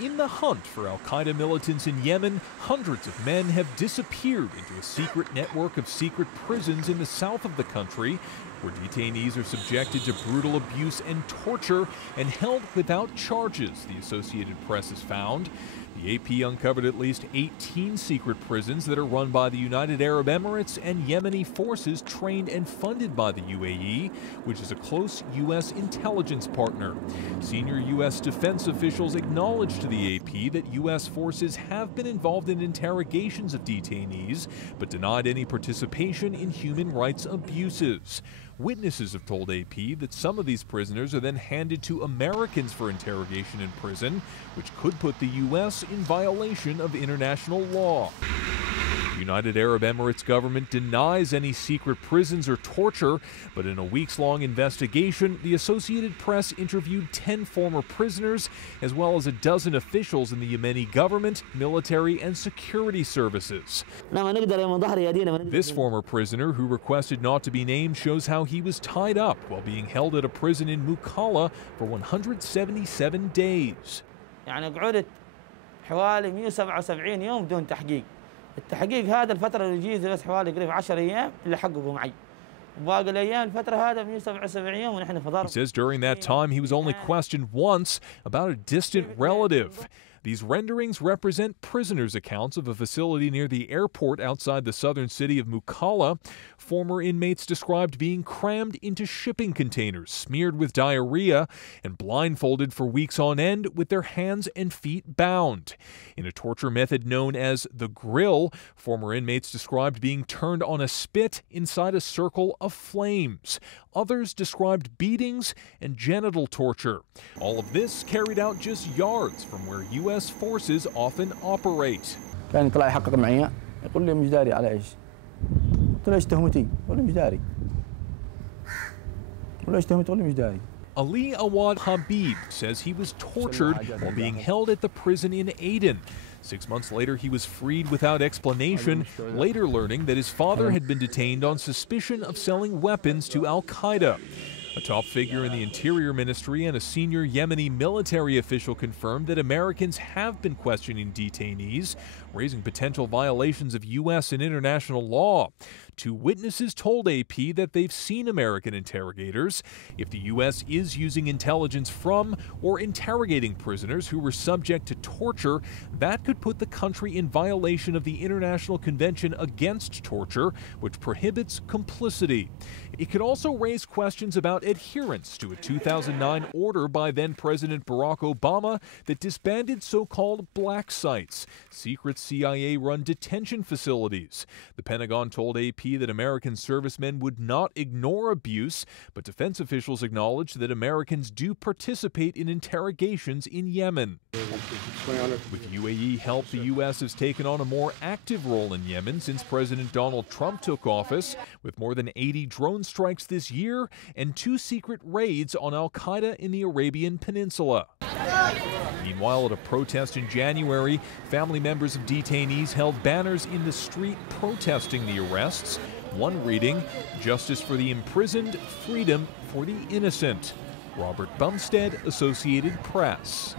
In the hunt for al-Qaeda militants in Yemen, hundreds of men have disappeared into a secret network of secret prisons in the south of the country, where detainees are subjected to brutal abuse and torture and held without charges, the Associated Press has found. The AP uncovered at least 18 secret prisons that are run by the United Arab Emirates and Yemeni forces trained and funded by the UAE, which is a close U.S. intelligence partner. Senior U.S. defense officials acknowledged to the AP that U.S. forces have been involved in interrogations of detainees, but denied any participation in human rights abuses. Witnesses have told AP that some of these prisoners are then handed to Americans for interrogation in prison, which could put the U.S. in violation of international law. The United Arab Emirates government denies any secret prisons or torture, but in a weeks-long investigation, the Associated Press interviewed 10 former prisoners, as well as a dozen officials in the Yemeni government, military, and security services. This former prisoner, who requested not to be named, shows how he was tied up while being held at a prison in Mukalla for 177 days. حوالي 177 يوم بدون تحقيق. التحقيق هذا الفترة اللي يجي بس حوالي قريب 10 أيام اللي حققوا معي. وباقي الأيام الفترة هذا 177 يوم ونحن في ضرب. He says during that time he was only questioned once about a distant relative. These renderings represent prisoners' accounts of a facility near the airport outside the southern city of Mukalla. Former inmates described being crammed into shipping containers, smeared with diarrhea, and blindfolded for weeks on end with their hands and feet bound. In a torture method known as the grill, former inmates described being turned on a spit inside a circle of flames. Others described beatings and genital torture. All of this carried out just yards from where U.S. forces often operate. كان يطلع يحقق معي يقول لي مش داري على ايش؟ قلت له ايش تهمتي؟ يقول لي مش داري. قلت له ايش تهمتي؟ يقول لي مش داري. Ali Awad Habib says he was tortured while being held at the prison in Aden. 6 months later, he was freed without explanation, later learning that his father had been detained on suspicion of selling weapons to Al-Qaeda. A top figure in the Interior Ministry and a senior Yemeni military official confirmed that Americans have been questioning detainees, raising potential violations of U.S. and international law. 2 witnesses told AP that they've seen American interrogators. If the U.S. is using intelligence from or interrogating prisoners who were subject to torture, that could put the country in violation of the International Convention Against Torture, which prohibits complicity. It could also raise questions about adherence to a 2009 order by then-President Barack Obama that disbanded so-called black sites, secret CIA-run detention facilities. The Pentagon told AP that American servicemen would not ignore abuse, but defense officials acknowledged that Americans do participate in interrogations in Yemen. With UAE help, the U.S. has taken on a more active role in Yemen since President Donald Trump took office, with more than 80 drone strikes this year and 2 secret raids on Al-Qaeda in the Arabian Peninsula. Meanwhile, at a protest in January, family members of detainees held banners in the street protesting the arrests. One reading, "Justice for the imprisoned, freedom for the innocent." Robert Bumstead, Associated Press.